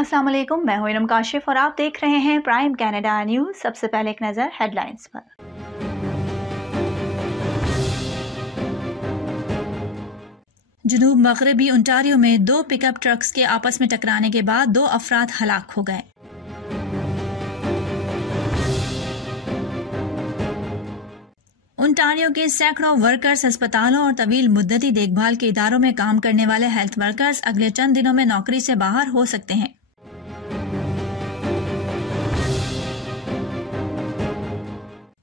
अस्सलाम वालेकुम, मैं हूं इनम काशिफ और आप देख रहे हैं प्राइम कनाडा न्यूज़। सबसे पहले एक नज़र हेडलाइंस पर। जनूब मगरबी ओंटारियो में 2 पिकअप ट्रक्स के आपस में टकराने के बाद 2 अफराद हलाक हो गए। ओंटारियो के सैकड़ों वर्कर्स अस्पतालों और तवील मुद्दती देखभाल के इदारों में काम करने वाले हेल्थ वर्कर्स अगले चंद दिनों में नौकरी से बाहर हो सकते हैं।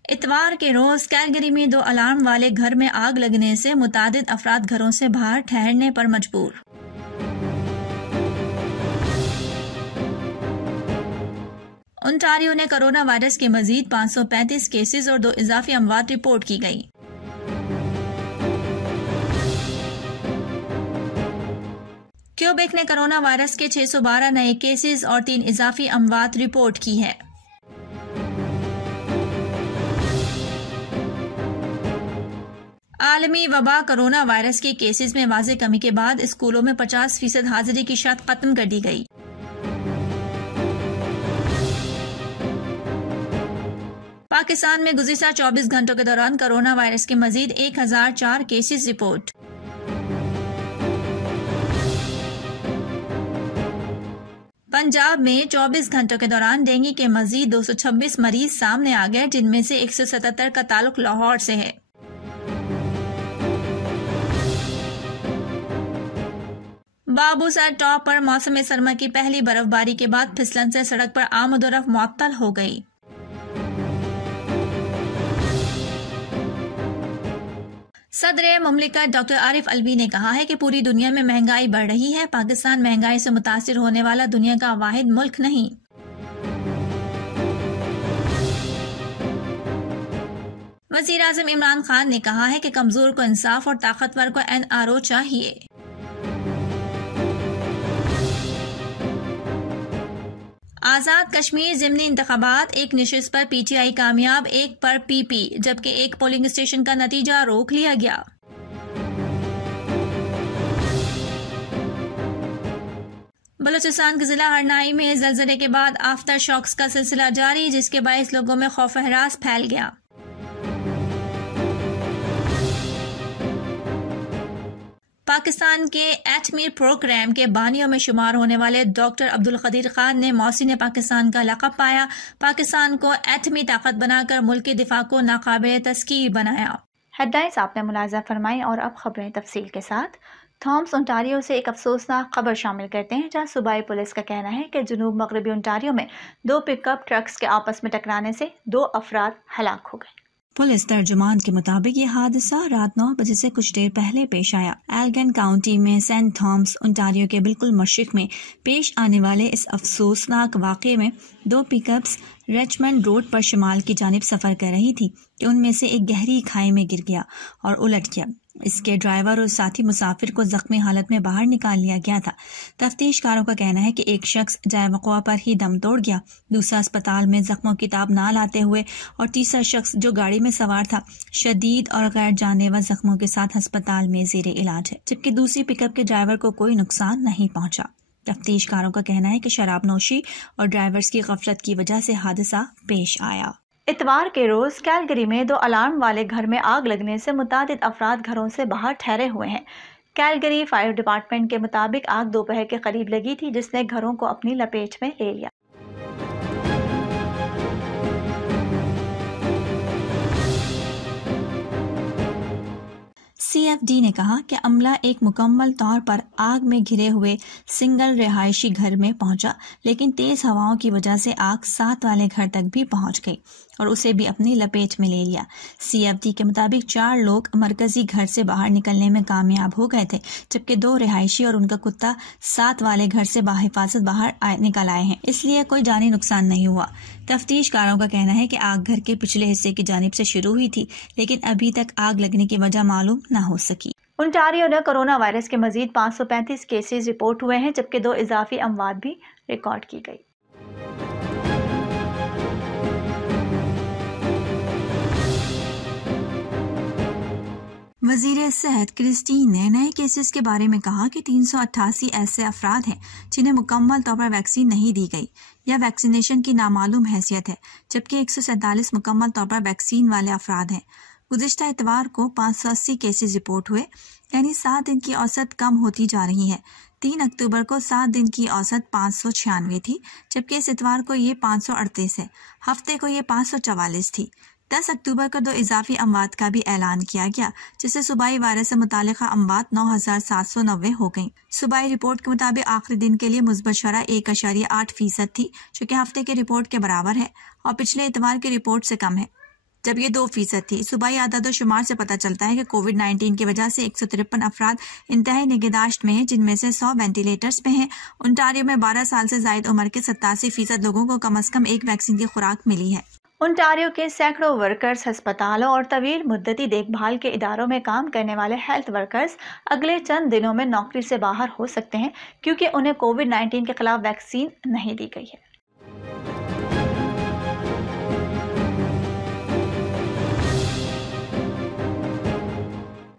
इतवार के रोज कैलगरी में 2 अलार्म वाले घर में आग लगने से मुतादिद अफराद घरों से बाहर ठहरने पर मजबूर। ओंटारियो ने कोरोना वायरस के मजीद 535 केसेस और 2 इजाफी अमवात रिपोर्ट की गई। क्यूबेक ने कोरोना वायरस के 612 नए केसेस और 3 इजाफी अमवात रिपोर्ट की है। आलमी वबा कोरोना वायरस के केसेस में वाज़े कमी के बाद स्कूलों में 50% हाजिरी की शर्त खत्म कर दी गई। पाकिस्तान में गुज़िश्ता 24 घंटों के दौरान कोरोना वायरस के मजीद 1004 केसेस रिपोर्ट। पंजाब में 24 घंटों के दौरान डेंगू के मजीद 226 मरीज सामने आ गए, जिनमें से 177 का ताल्लुक लाहौर से है। बाबूसर टॉप पर मौसम सरमा की पहली बर्फबारी के बाद फिसलन से सड़क पर आमदोरफ्त मुअत्तल हो गई। सदर मुमलिकत डॉक्टर आरिफ अलवी ने कहा है कि पूरी दुनिया में महंगाई बढ़ रही है। पाकिस्तान महंगाई से मुतासिर होने वाला दुनिया का वाहिद मुल्क नहीं। वज़ीर आज़म इमरान खान ने कहा है कि कमजोर को इंसाफ और ताकतवर को NRO चाहिए। आजाद कश्मीर ज़िमनी इंतखाबात, एक नशिस्त पर PTI कामयाब, एक पर PP, जबकि एक पोलिंग स्टेशन का नतीजा रोक लिया गया। बलूचिस्तान के जिला हरनाई में ज़लज़ले के बाद आफ्टर शॉक्स का सिलसिला जारी, जिसके बायस लोगों में खौफ हरास फैल गया। पाकिस्तान के एटमी प्रोग्राम के बानियों में शुमार होने वाले डॉक्टर अब्दुल कदीर खान ने मौसीन पाकिस्तान का लक़ब पाया। पाकिस्तान को एटमी ताकत बनाकर मुल्क के दिफा को नाकाबिल तस्कीर बनाया। हेडलाइंस आपने मुलाज़ा फरमाई और अब खबरें तफसील के साथ। थॉम्स ओंटारियो से एक अफसोसनाक खबर शामिल करते हैं, जहां सूबाई पुलिस का कहना है कि जनूब मगरबी ओंटारियो में 2 पिकअप ट्रक्स के आपस में टकराने से 2 अफराद हलाक हो गए। पुलिस तर्जुमान के मुताबिक ये हादसा रात 9 बजे से कुछ देर पहले पेश आया। एल्गन काउंटी में सेंट थॉम्स ओंटारियो के बिल्कुल मशरिक में पेश आने वाले इस अफसोसनाक वाक़े में 2 पिकअप्स रिचमंड रोड पर शिमाल की जानिब सफर कर रही थी कि उनमें से एक गहरी खाई में गिर गया और उलट गया। इसके ड्राइवर और साथी मुसाफिर को जख्मी हालत में बाहर निकाल लिया गया था। तफ्तीशकारों का कहना है कि एक शख्स जाए वक़वा पर ही दम तोड़ गया, दूसरा अस्पताल में जख्मों की ताब ना लाते हुए और तीसरा शख्स जो गाड़ी में सवार था शदीद और गैर जानलेवा जख्मों के साथ अस्पताल में ज़ेरे इलाज है, जबकि दूसरी पिकअप के ड्राइवर को कोई नुकसान नहीं पहुंचा। तफ्तीशकारों का कहना है कि शराबनोशी और ड्राइवर्स की गफलत की वजह से हादसा पेश आया। इतवार के रोज कैलगरी में 2 अलार्म वाले घर में आग लगने से मुतादिद अफराद घरों से बाहर ठहरे हुए हैं। कैलगरी फायर डिपार्टमेंट के मुताबिक आग दोपहर के करीब लगी थी, जिसने घरों को अपनी लपेट में ले लिया। CFD ने कहा कि अमला एक मुकम्मल तौर पर आग में घिरे हुए सिंगल रिहायशी घर में पहुंचा, लेकिन तेज हवाओं की वजह से आग साथ वाले घर तक भी पहुंच गई और उसे भी अपनी लपेट में ले लिया। CFD के मुताबिक 4 लोग मरकजी घर से बाहर निकलने में कामयाब हो गए थे, जबकि 2 रिहायशी और उनका कुत्ता साथ वाले घर से बाहिफाजत बाहर निकल आए हैं, इसलिए कोई जानी नुकसान नहीं हुआ। तफ्तीशकारों का कहना है कि आग घर के पिछले हिस्से की जानिब से शुरू हुई थी, लेकिन अभी तक आग लगने की वजह मालूम न हो सकी। ओंटारियो में कोरोना वायरस के मजीद 535 केसेस रिपोर्ट हुए हैं, जबकि 2 इजाफी अमवात भी रिकॉर्ड की गई। वजीर सेहत क्रिस्टीन ने नए केसेस के बारे में कहा कि 388 ऐसे अफराद हैं जिन्हें मुकम्मल तौर पर वैक्सीन नहीं दी गई या वैक्सीनेशन की नामालूम हैसियत है, जबकि 147 मुकम्मल तौर पर वैक्सीन वाले अफराद हैं। गुज़िश्ता इतवार को 580 केसेस रिपोर्ट हुए, यानी 7 दिन की औसत कम होती जा रही है। 3 अक्टूबर को 7 दिन की औसत 596 थी, जबकि इस इतवार को ये 538 है। हफ्ते को ये 544 थी। 10 अक्टूबर को 2 इजाफी अमवात का भी ऐलान किया गया, जिससे सूबाई वायरस से मुतालिका अमवात 9,790 हो गई। सूबाई रिपोर्ट के मुताबिक आखिरी दिन के लिए मुस्बत शरह 1.8% थी, जो कि हफ्ते की रिपोर्ट के बराबर है और पिछले इतवार की रिपोर्ट से कम है, जब ये 2% थी। सूबाई आदाद शुमार से पता चलता है कि कोविड-19 की वजह से 153 अफराद इंतहाई निगहदाश्त में हैं, जिनमें से 100 वेंटिलेटर्स पे हैं। ओंटारियो में 12 साल से जायद उम्र के 87% लोगों को कम अज कम एक वैक्सीन की खुराक मिली है। ओंटारियो के सैकड़ों वर्कर्स, अस्पतालों और तवील मुद्दती देखभाल के इदारों में काम करने वाले हेल्थ वर्कर्स अगले चंद दिनों में नौकरी से बाहर हो सकते हैं, क्योंकि उन्हें कोविड-19 के खिलाफ वैक्सीन नहीं दी गई है।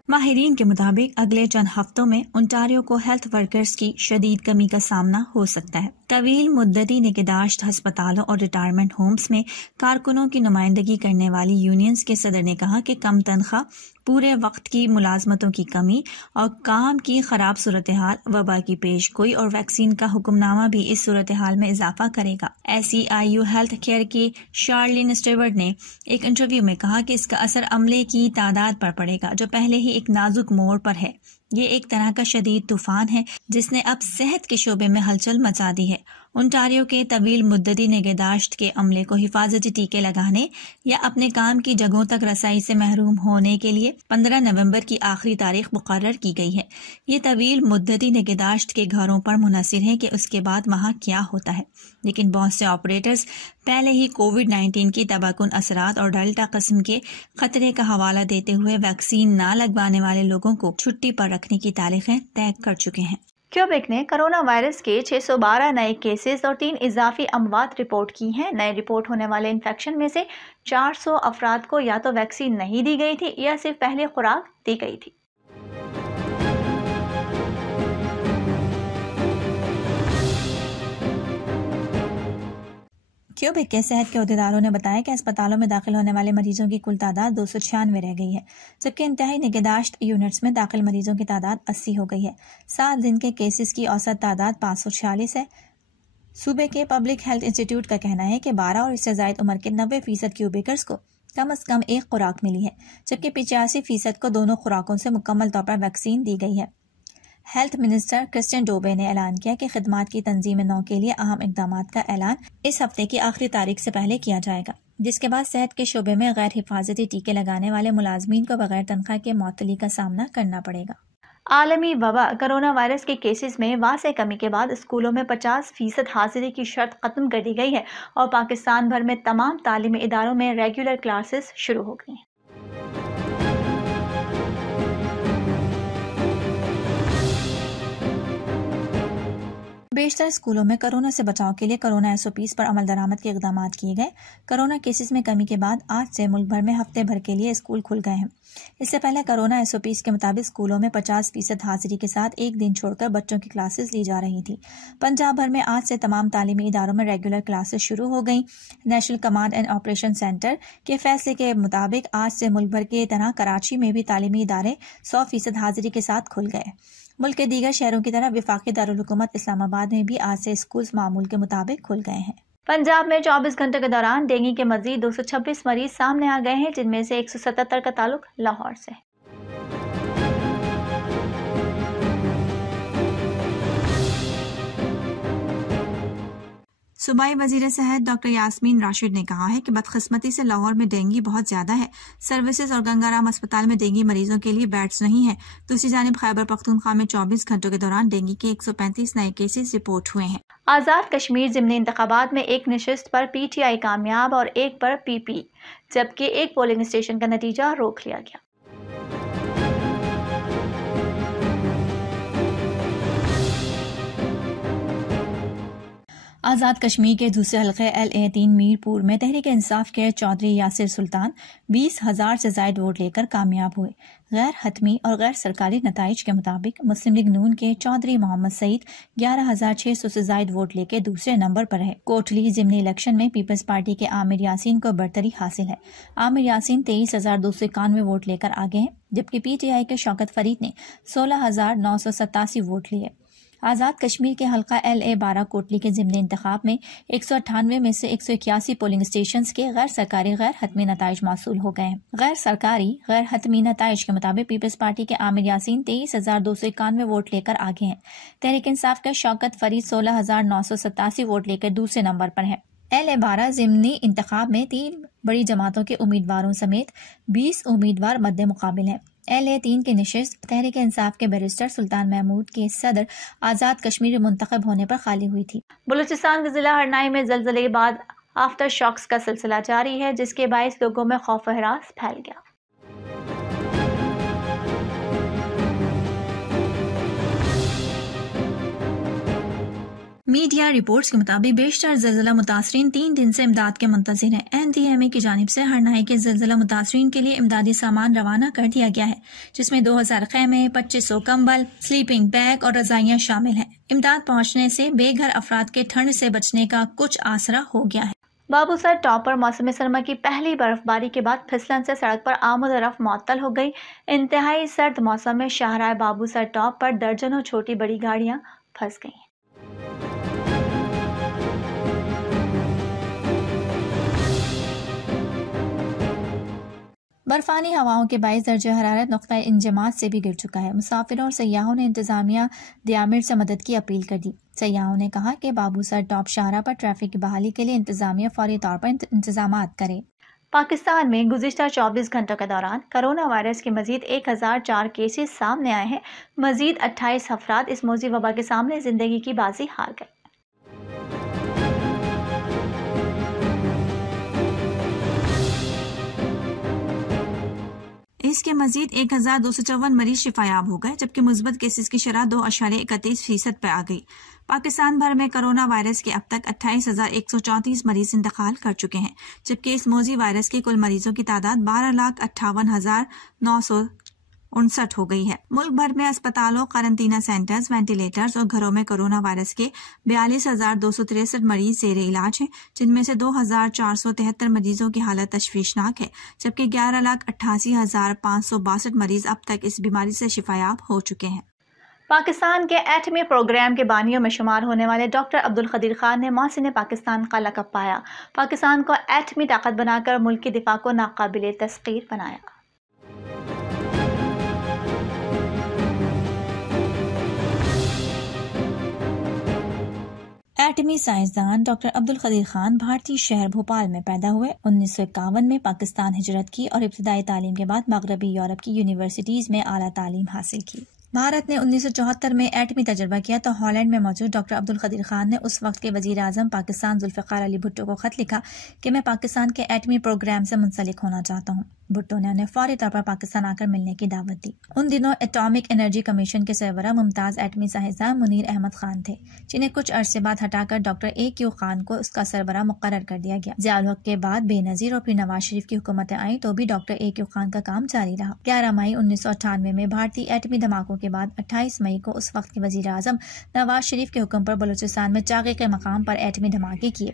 माहिरीन के मुताबिक अगले चंद हफ्तों में ओंटारियो को हेल्थ वर्कर्स की शदीद कमी का सामना हो सकता है। तवील मुद्दती निगहदाश्त अस्पतालों और रिटायरमेंट होम्स में कारकुनों की नुमाइंदगी करने वाली यूनियंस के सदर ने कहा कि कम तनख्वाह, पूरे वक्त की मुलाजमतों की कमी और काम की खराब सूरत हाल, वबा की पेश गोई और वैक्सीन का हुक्मनामा भी इस सूरत हाल में इजाफा करेगा। SEIU हेल्थ केयर की शार्लिन स्टीवर्ट ने एक इंटरव्यू में कहा कि इसका असर अमले की तादाद पर पड़ेगा, जो पहले ही एक नाजुक मोड़ पर है। ये एक तरह का शदीद तूफान है जिसने अब सेहत के शोबे में हलचल मचा दी है। ओंटारियो के तवील मुद्दती निगहदाश्त के अमले को हिफाजती टीके लगाने या अपने काम की जगहों तक रसाई से महरूम होने के लिए 15 नवंबर की आखिरी तारीख मुकर्रर की गई है। ये तवील मुद्दती निगहदाश्त के घरों पर मुनहसिर है कि उसके बाद वहाँ क्या होता है, लेकिन बहुत से ऑपरेटर्स पहले ही कोविड-19 की तबाकुन असरात और डेल्टा किस्म के खतरे का हवाला देते हुए वैक्सीन न लगवाने वाले लोगों को छुट्टी पर रखने की तारीखें तय कर चुके हैं। क्यूबेक ने कोरोना वायरस के 612 नए केसेस और 3 इजाफी अमवात रिपोर्ट की हैं। नए रिपोर्ट होने वाले इन्फेक्शन में से 400 अफराद को या तो वैक्सीन नहीं दी गई थी या सिर्फ पहले खुराक दी गई थी। क्यूबेक के सेहत के अहदेदारों ने बताया कि अस्पतालों में दाखिल होने वाले मरीजों की कुल तादाद 296 रह गई है, जबकि इंतहाई निगहदाश्त यूनिट्स में दाखिल मरीजों की तादाद 80 हो गई है। 7 दिन के केसेस की औसत तादाद 546 है। सूबे के पब्लिक हेल्थ इंस्टीट्यूट का कहना है कि 12 और इससे जायद उम्र के 90% क्यूबेकर्स को कम अज कम एक खुराक मिली है, जबकि 85% को दोनों खुराकों से मुकम्मल तौर पर वैक्सीन दी गई है। हेल्थ मिनिस्टर क्रिस्टियन डोबे ने ऐलान किया कि खिदमात की तंजीम नौ के लिए अहम इकदाम का ऐलान इस हफ्ते की आखिरी तारीख से पहले किया जाएगा, जिसके बाद सेहत के शोबे में गैर हिफाजती टीके लगाने वाले मुलाजमीन को बगैर तनख्वाह के मुअत्तली का सामना करना पड़ेगा। आलमी वबा कोरोना वायरस के केसेस में वाज़ेह कमी के बाद स्कूलों में 50% हाजिरी की शर्त खत्म कर दी गई है और पाकिस्तान भर में तमाम तालीमी इदारों में रेगुलर क्लासेस शुरू हो गई हैं। बेशतर स्कूलों में कोरोना से बचाव के लिए कोरोना SOPs पर अमल दरामद के इकदाम किए गए। कोरोना केसेस में कमी के बाद आज से मुल्क भर में हफ्ते भर के लिए स्कूल खुल गए हैं। इससे पहले कोरोना SOPs के मुताबिक स्कूलों में 50% हाजिरी के साथ एक दिन छोड़कर बच्चों की क्लासेस ली जा रही थी। पंजाब भर में आज से तमाम तालीमी इदारों में रेगुलर क्लासेस शुरू हो गई। National command and operation centre के फैसले के मुताबिक आज से मुल्क भर की तरह कराची में भी तालीमी इदारे 100% हाजिरी के साथ खुल गए। मुल्क के दीगर शहरों की तरह विफाकी दारुल हुकूमत इस्लामाबाद में भी आज से स्कूल मामूल के मुताबिक खुल गए हैं। पंजाब में 24 घंटों के दौरान डेंगू के मजीद 226 मरीज सामने आ गए हैं, जिनमें से 177 का ताल्लुक लाहौर से। सूबाई वजीर सेहत डॉक्टर यास्मीन राशिद ने कहा है कि बदकिस्मती से लाहौर में डेंगू बहुत ज्यादा है। सर्विसेज और गंगाराम अस्पताल में डेंगू मरीजों के लिए बेड्स नहीं है। दूसरी जानिब खैबर पख्तूनख्वा में 24 घंटों के दौरान डेंगू के 135 नए केसेस रिपोर्ट हुए हैं। आज़ाद कश्मीर ज़िमनी इंतखाबात में एक नशिस्त पर PTI कामयाब और एक पर PP, जबकि एक पोलिंग स्टेशन का नतीजा रोक लिया गया। आज़ाद कश्मीर के दूसरे हल्के LA-3 मीरपुर में तहरीक इंसाफ के चौधरी यासिर सुल्तान 20,000 से ज़ायद वोट लेकर कामयाब हुए। गैर हतमी और गैर सरकारी नताइज के मुताबिक मुस्लिम लीग नून के चौधरी मोहम्मद सईद 11,600 से ज़ायद वोट लेकर दूसरे नंबर पर है। कोटली ज़िमनी इलेक्शन में पीपल्स पार्टी के आमिर यासीन को बरतरी हासिल है। आमिर यासीन 23,291 वोट लेकर आगे हैं, जबकि PTI के शौकत फरीद ने 16,987 वोट लिए। आज़ाद कश्मीर के हल्का LA-12 कोटली के ज़िमनी इंतखाब में 198 में से 181 पोलिंग स्टेशन के गैर सरकारी गैर हतमी नताइज मौसूल हो गए हैं। गैर सरकारी गैर हतमी नताइज के मुताबिक पीपल्स पार्टी के आमिर यासीन 23,291 वोट लेकर आगे हैं। तहरीक इंसाफ के शौकत फरीद 16,987 वोट लेकर दूसरे नंबर पर है। LA-12 ज़िमनी इंतखाब में 3 बड़ी जमातों के उम्मीदवारों समेत 20 उम्मीदवार मद्दे मुकाबिल हैं। LA-3 की निशिस्त तहरीक इंसाफ के बैरिस्टर सुल्तान महमूद के सदर आज़ाद कश्मीर मुंतखब होने पर खाली हुई थी। बलूचिस्तान के जिला हरनाई में ज़लज़ले के बाद आफ्टर शॉक्स का सिलसिला जारी है, जिसके बायस लोगों में खौफ व हरास फैल गया। मीडिया रिपोर्ट्स के मुताबिक बेशतर ज़लज़ला मुतासरीन 3 दिन से इमदाद के मुंतज़िर हैं। NDMA की जानिब से हरनाई के ज़लज़ला मुतासरीन के लिए इमदादी सामान रवाना कर दिया गया है, जिसमें 2,000 खैमे, 2,500 कंबल, स्लीपिंग बैग और रज़ाइयाँ शामिल हैं। इमदाद पहुँचने से बेघर अफराद के ठंड से बचने का कुछ आसरा हो गया है। बाबूसर टॉप पर मौसम सरमा की पहली बर्फबारी के बाद फिसलन से सड़क पर आमद रफ्त मुअत्तल हो गई। इंतहाई सर्द मौसम में शाहराह बाबूसर टॉप पर दर्जनों छोटी बड़ी गाड़ियाँ फंस गईं। बर्फानी हवाओं के बायस दर्जा हरारत नुक्ता इंजमात से भी गिर चुका है। मुसाफिरों और सयाहों ने इंतजामिया दियामिर से मदद की अपील कर दी। सयाहों ने कहा कि बाबूसर टॉप शाहरा पर ट्रैफिक की बहाली के लिए इंतजामिया फौरी तौर पर इंतजामात करे। पाकिस्तान में गुज़िश्ता 24 घंटों के दौरान कोरोना वायरस के मजीद 1004 केसेस सामने आए हैं। मजीद 28 अफराद इस मौजी वबा के सामने जिंदगी की बाजी हार गए। इसके मजीद 1,254 मरीज शिफायाब हो गए, जबकि मुस्बत केसेस की शरह 2.31% पर आ गई। पाकिस्तान भर में कोरोना वायरस के अब तक 28,134 मरीज इंतकाल कर चुके हैं, जबकि इस मौजी वायरस के कुल मरीजों की तादाद 12,58,959 हो गई है। मुल्क भर में अस्पतालों, क्वारंटीना सेंटर्स, वेंटिलेटर्स और घरों में कोरोना वायरस के 42,263 मरीज ज़ेरे इलाज हैं, जिनमें से 2,473 मरीजों की हालत तशवीशनाक है, जबकि 11,88,562 मरीज अब तक इस बीमारी से शिफायाब हो चुके हैं। पाकिस्तान के एटमी प्रोग्राम के बानियों में शुमार होने वाले डॉक्टर अब्दुल कदीर खान ने मोहसिन पाकिस्तान का लक़ब पाया। पाकिस्तान को एटमी ताकत बनाकर मुल्क की दिफा को नाकाबिले तस्कीर बनाया। एटमी साइंसदान डॉक्टर अब्दुल कदीर खान भारतीय शहर भोपाल में पैदा हुए। 1951 में पाकिस्तान हिजरत की और इब्तदाई तालीम के बाद मगरबी यूरोप की यूनिवर्सिटीज में आला तालीम हासिल की। भारत ने 1974 में एटमी तजर्बा किया तो हॉलैंड में मौजूद डॉक्टर अब्दुल कदीर खान ने उस वक्त के वजीर आजम पाकिस्तान जुल्फ़िकार अली भुट्टो को खत लिखा कि मैं पाकिस्तान के एटमी प्रोग्राम से मुंसलिक होना चाहता हूँ। भुट्टो ने उन्हें फौरी तौर पर पाकिस्तान आकर मिलने की दावत दी। उन दिनों एटॉमिक एनर्जी कमीशन के सरबराह मुमताज एटमी साइंसदान मुनीर अहमद खान थे, जिन्हें कुछ अरसे बाद हटाकर डॉक्टर AQ खान को उसका सरबराह मुकर्रर कर दिया गया। ज़ियाउल हक के बाद बेनजीर और फिर नवाज शरीफ की हुकूमतें आई तो भी डॉक्टर AQ खान का काम जारी रहा। 11 मई 1998 में भारतीय एटमी धमाकों के बाद 28 मई को उस वक्त के वजीर आजम नवाज शरीफ के हुक्म पर बलूचिस्तान में चाक़ी के मकाम पर एटमी धमाके किए।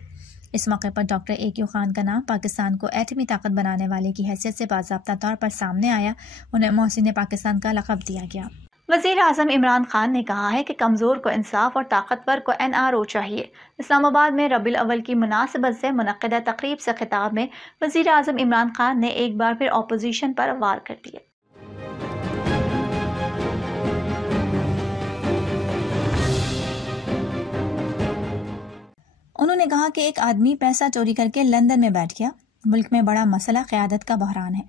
इस मौके पर डॉक्टर AQ खान का नाम पाकिस्तान को एटमी ताकत बनाने वाले की हैसियत से बाज़ाब्ता तौर पर सामने आया। उन्हें मोहसिन पाकिस्तान का लक़ब दिया गया। वज़ीर आज़म इमरान खान ने कहा है कि कमज़ोर को इंसाफ और ताकतवर को NRO चाहिए। इस्लामाबाद में रबीउल अव्वल की मुनासिबत से मुनक़्क़िदा तक़रीब से खिताब में वज़ीर आज़म इमरान खान ने एक बार फिर अपोजिशन पर वार कर दिया। उन्होंने कहा कि एक आदमी पैसा चोरी करके लंदन में बैठ गया। मुल्क में बड़ा मसला क़यादत का बहरान है।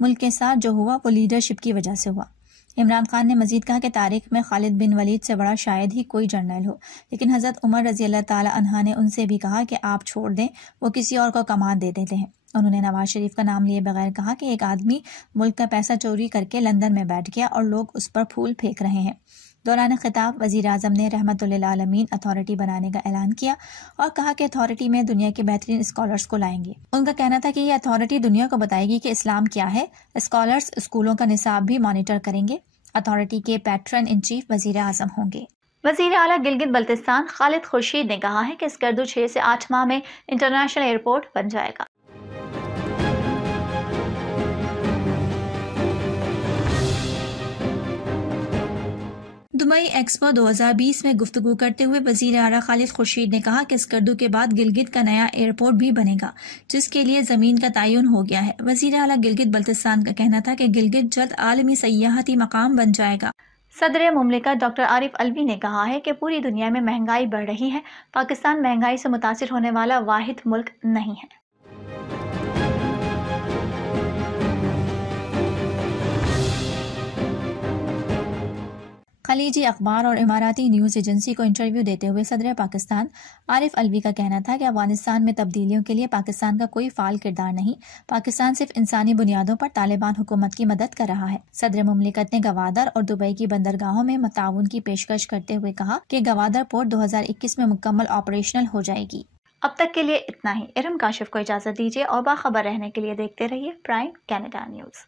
मुल्क के साथ जो हुआ वो लीडरशिप की वजह से हुआ। इमरान खान ने मजीद कहा कि तारीख में खालिद बिन वलीद से बड़ा शायद ही कोई जर्नल हो, लेकिन हज़रत उमर रज़ी अल्लाह ताला अन्हा ने उनसे भी कहा कि आप छोड़ दें, वो किसी और को कमान दे देते हैं। उन्होंने नवाज शरीफ का नाम लिए बगैर कहा कि एक आदमी मुल्क का पैसा चोरी करके लंदन में बैठ गया और लोग उस पर फूल फेंक रहे हैं। दौरान खिताब वज़ीर आज़म ने रहमतुल्लिल आलमीन अथॉरिटी बनाने का ऐलान किया और कहा कि अथॉरिटी में दुनिया के बेहतरीन स्कॉलर्स को लाएंगे। उनका कहना था कि ये अथॉरिटी दुनिया को बताएगी कि इस्लाम क्या है। स्कॉलर्स स्कूलों का निसाब भी मॉनिटर करेंगे। अथॉरिटी के पैट्रन इन चीफ वज़ीर आज़म होंगे। वज़ीर आला गिलगित बल्तिस्तान खालिद खुर्शीद ने कहा है कि स्कर्दू 6 से 8 माह में इंटरनेशनल एयरपोर्ट बन जाएगा। दुबई एक्सपो 2020 में गुफ्तगू करते हुए वज़ीर आला खालिद खुर्शीद ने कहा कि स्कर्दू के बाद गिलगित का नया एयरपोर्ट भी बनेगा, जिसके लिए जमीन का तयन हो गया है। वज़ीर आला गिलगित बल्तिस्तान का कहना था कि गिलगित जल्द आलमी सयाहती मकाम बन जाएगा। सदर मुमलिकत डॉक्टर आरिफ अलवी ने कहा है कि पूरी दुनिया में महंगाई बढ़ रही है। पाकिस्तान महंगाई से मुतासिर होने वाला वाहिद मुल्क नहीं है। खलीजी अखबार और इमाराती न्यूज़ एजेंसी को इंटरव्यू देते हुए सदर पाकिस्तान आरिफ अलवी का कहना था कि अफगानिस्तान में तब्दीलियों के लिए पाकिस्तान का कोई फाल किरदार नहीं। पाकिस्तान सिर्फ इंसानी बुनियादों पर तालिबान हुकूमत की मदद कर रहा है। सदर मुमलिकत ने गवादर और दुबई की बंदरगाहों में ताउन की पेशकश करते हुए कहा कि गवादर पोर्ट 2021 में मुकम्मल ऑपरेशनल हो जाएगी। अब तक के लिए इतना ही। इरम काशिफ को इजाजत दीजिए और बाखबर रहने के लिए देखते रहिए प्राइम कनाडा न्यूज़।